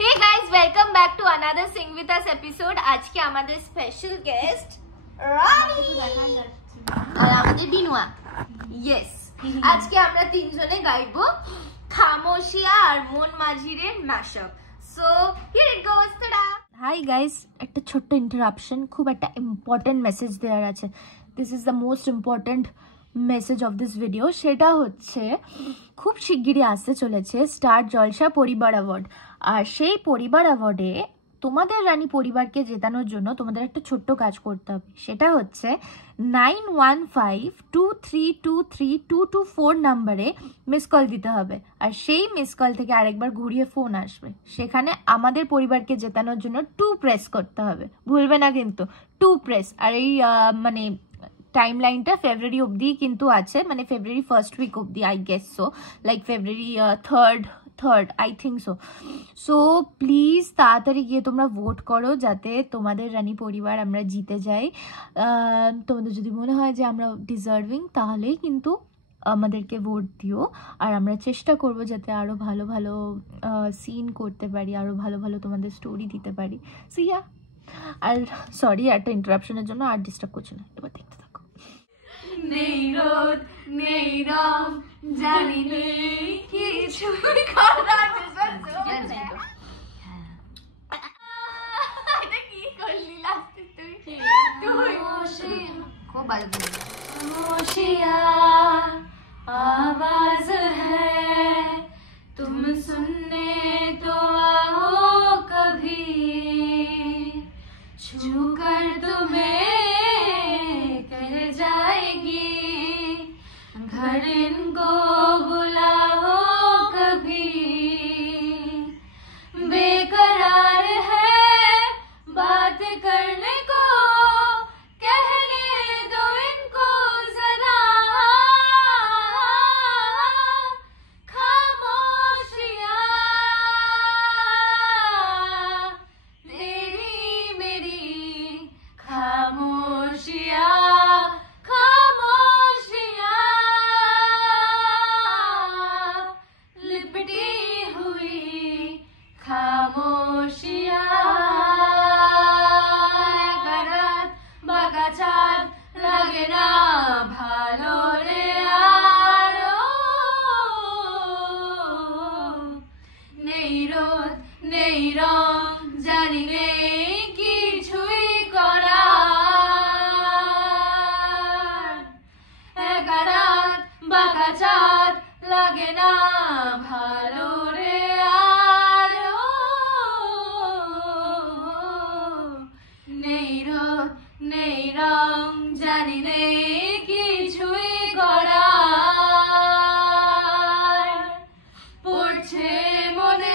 Hey guys, welcome back to another Sing With Us episode. आज के हमारे special guest रानी और हमारे बिनुआ. Yes. आज के हमरा तीनजने गाइबो खामोशिया और মন মাঝিরের mashup. So here it goes. Ta-da. Hi guys, একটা ছোট্ট interruption. খুব একটা important message দেওয়ার আছে. This is the most important message of this video. সেটা হচ্ছে খুব শিগগিরই আসতে চলেছে স্টার জলসা পরিবার অ্যাওয়ার্ড. আর সেই পরিবার অ্যাওয়ার্ডে তোমাদের রানী পরিবারকে জেতানোর জন্য তোমাদের একটা ছোট্ট কাজ করতে হবে. সেটা হচ্ছে 9152323224 নাম্বারে মিস কল দিতে হবে. আর সেই মিস কল থেকে আরেকবার ঘুরিয়ে ফোন আসবে. সেখানে আমাদের পরিবারকে জেতানোর জন্য 2 প্রেস করতে হবে. ভুলবে না কিন্তু 2 প্রেস. আর এই মানে টাইম লাইনটা ফেব্রুয়ারি অবধি কিন্তু আছে, মানে ফেব্রুয়ারি ফার্স্ট উইক অবধি I guess. So like February third eye think so. So please তাড়াতাড়ি গিয়ে তোমরা ভোট করো যাতে তোমাদের রানী পরিবার আমরা জিতে যাই. তোমাদের যদি মনে হয় যে আমরা ডিজার্ভিং তাহলেই কিন্তু আমাদেরকে ভোট দিও. আর আমরা চেষ্টা করব যাতে আরও ভালো ভালো সিন করতে পারি, আরও ভালো ভালো তোমাদের স্টোরি দিতে পারি. সো ইয়া, আর সরি একটা ইন্টারাপশনের জন্য, আর ডিস্টার্ব করছে না. এবার দেখতে থাকো. নেই রোদ নেই রং জানি নেই কিছু করার এটা কি করলি লাস্টে তুই খুব ভালো খামোশিয়া आवाज है तुम सुनने तो आओ कभी छूकर तुम्हें कर जाएगी घर इनको बुलाओ कभी बेकरार है बात करने को कहने दो इनको जरा खामोशिया तेरी मेरी खामोशिया জানি নেই কিছুই করার একারাত বাঁকা চাঁদ লাগে না ভালো রে আর নেই রোদ নেই রং জানি নেই কিছুই করার পড়ছে মনে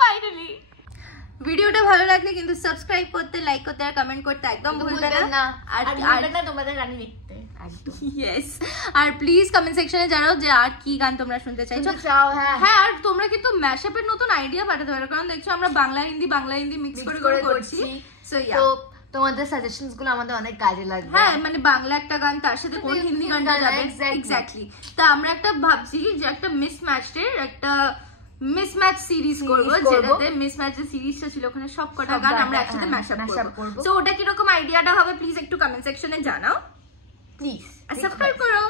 ফাইনালি. ভিডিওটা ভালো লাগলে কিন্তু সাবস্ক্রাইব করতে, লাইক করতে আর কমেন্ট করতে একদম ভুলবেন না. আর তোমাদের রানী দেখতে একদম ইয়েস. আর প্লিজ কমেন্ট সেকশনে জানাও যে আর কি গান তোমরা শুনতে চাইছো. হ্যাঁ, আর তোমরা কিন্তু ম্যাশআপের নতুন আইডিয়া পাঠাতে পারো, কারণ দেখছো আমরা বাংলা হিন্দি মিক্স করে করছি. সো ইয়া, তোমাদের সাজেশনস গুলো আমাদের অনেক কাজে লাগবে. হ্যাঁ, মানে বাংলা একটা গান, তার সাথে কোন হিন্দি গানটা যাবে এক্স্যাক্টলি. তা আমরা একটা ভাবছি যে একটা মিসম্যাচ সিরিজ করবো, যেটাতে মিসম্যাচের সিরিজটা ছিল, ওখানে সব কটা গান আমরা একসাথে ম্যাশআপ করব. সো ওটা কিরকম আইডিয়াটা হবে প্লিজ একটু কমেন্ট সেকশনে জানাও প্লিজ, আর সাবস্ক্রাইব করো.